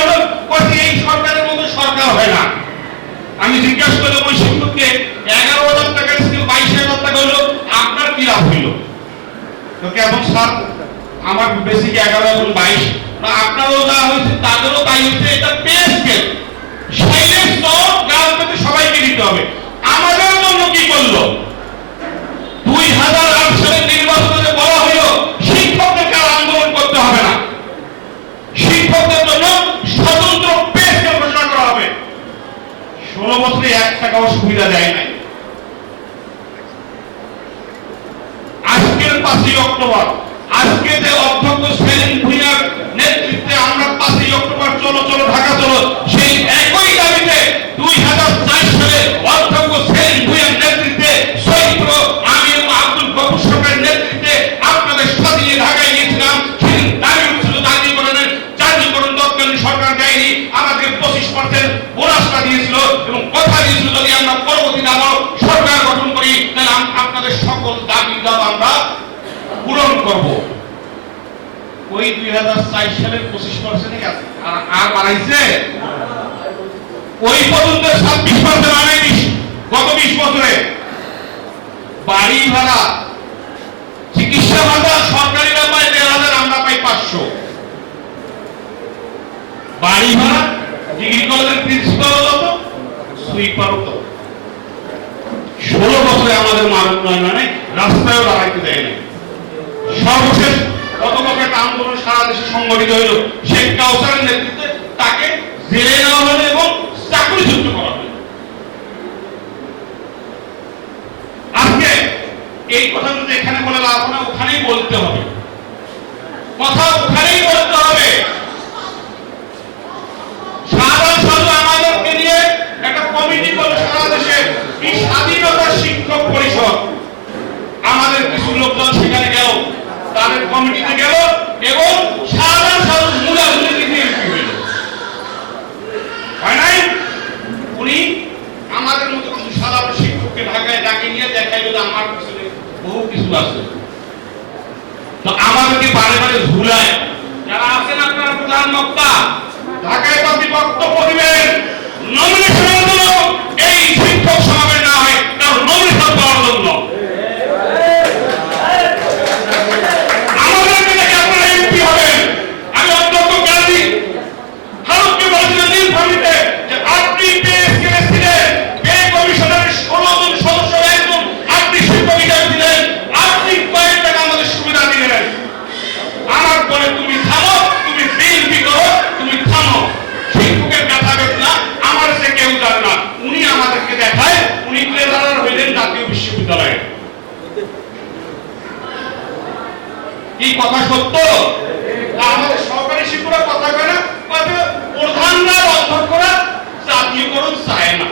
হলো এই সরকারের মতো সরকার হয় না। আমি জিজ্ঞাসা করলাম ওই শিক্ষককে 11,000 টাকার স্কেল 22,000 টাকা হলো, আপনার কি লাভ হইল? তো কেমন স্যার আমার বেসিক 11 এবং 22, না আপনারও যা হয়েছে তাদেরও তাই হয়েছে, এটা পে স্কেল সাইলেন্স তো গ্রামে সবাইকে দিতে হবে। আমাদের জন্য কি করলো? 2008 সালের নির্বাচনে বলা হলো শিক্ষকদেরকে আন্দোলন করতে হবে না, শিক্ষকদের জন্য স্বতন্ত্র পে স্কেল ঘোষণা করা হবে। 16 বছরে 1 টাকাও সুবিধা দেয় নাই। আজকের 5ই অক্টোবর, আজকে যে অধ্যক্ষ সেলিম ভুঁইয়ার নেতৃত্বে আমরা 5ই অক্টোবর চলো চলো ঢাকা চলো, সেই একই দাবিতে 2004 সালে অধ্যক্ষ সেলিম ভুঁইয়ার নেতৃত্বে সৈত্র আমির আব্দুল গফুর সরকারের নেতৃত্বে আপনাদের সাথে নিয়ে ঢাকায় গিয়েছিলাম। সেদিন দাবি উঠছিল জাতীয়করণ তৎকালীন সরকার দেয়নি, আমাদের 25% বোনাসটা দিয়েছিল এবং কথা দিয়েছিল যদি আমরা পরবর্তীতে আবার সরকার গঠন করি তাহলে আপনাদের সকল দাবি দাবা আমরা পূরণ করব। ওই 2004 সালের 25% আছে, আর বাড়াইছে ওই পর্যন্ত 26% আনাইনি। গত 20 বছরে বাড়ি ভাড়া, চিকিৎসা ভাতা সরকারিরা পায় 1,000, আমরা পাই 500। বাড়ি ভাড়া ডিগ্রি কলেজের প্রিন্সিপাল যত, সুইপারও তত। 16 বছরে আমাদের মান উন্নয়ন মানে রাস্তায়ও দাঁড়াইতে দেয় না। সর্বশেষ গত বছর একটা আন্দোলন সারা দেশে সংগঠিত হইল, শেখ কাউসারের নেতৃত্বে তাকে জেলে নেওয়া হলো এবং চাকরিচ্যুত করা হলো। আজকে এই কথাগুলো এখানে বলে লাভ না, ওখানেই বলতে হবে, কথা ওখানেই বলতে হবে। আমাদেরকে নিয়ে একটা কমিটি করলো সারা দেশে, এই স্বাধীনতা শিক্ষক পরিষদ। আমাদের কিছু লোকজন সেখানে গেল, তাদের কমিটিতে গেল এবং সাধারণ মূলামূলি দিয়ে হইল হয় নাই। উনি আমাদের মতো কিছু সাধারণ শিক্ষককে ঢাকায় ডাকে নিয়ে দেখাইল যে আমার পিছনে বহু কিছু আছে। তো আমাদেরকে বারে বারে ঝুলায়, যারা আছেন আপনারা প্রধান বক্তা ঢাকায় আপনি বক্তব্য দিবেন, নমিনেশনের জন্য এই শিক্ষক সমাবেশ না হয় কারণ নমিনেশন পাওয়ার জন্য। আমাদেরকে দেখে আপনারা এমপি হবেন। আমি অধ্যক্ষ গাজী ফারুককে বলেছিলাম নীলফামারীতে যে আপনি পে স্কেলে ছিলেন, পে কমিশনের 16 জন সদস্য একজন আপনি শিক্ষক হিসাবে ছিলেন, আপনি কয়েক টাকা আমাদের সুবিধা দিলেন। আমার বলে তুমি থামো, তুমি বিএনপি করো, তুমি থামো। শিক্ষকের কথা বেতনা আমার সে কেউ জানে না। উনি আমাদেরকে দেখায় উনি ট্রেজারার হইলেন জাতীয় বিশ্ববিদ্যালয়ে। কি কথা সত্য? আমাদের সরকারি শিক্ষকরা কথা কয় না, প্রধানরা অধ্যক্ষরা জাতীয়করণ চায় না।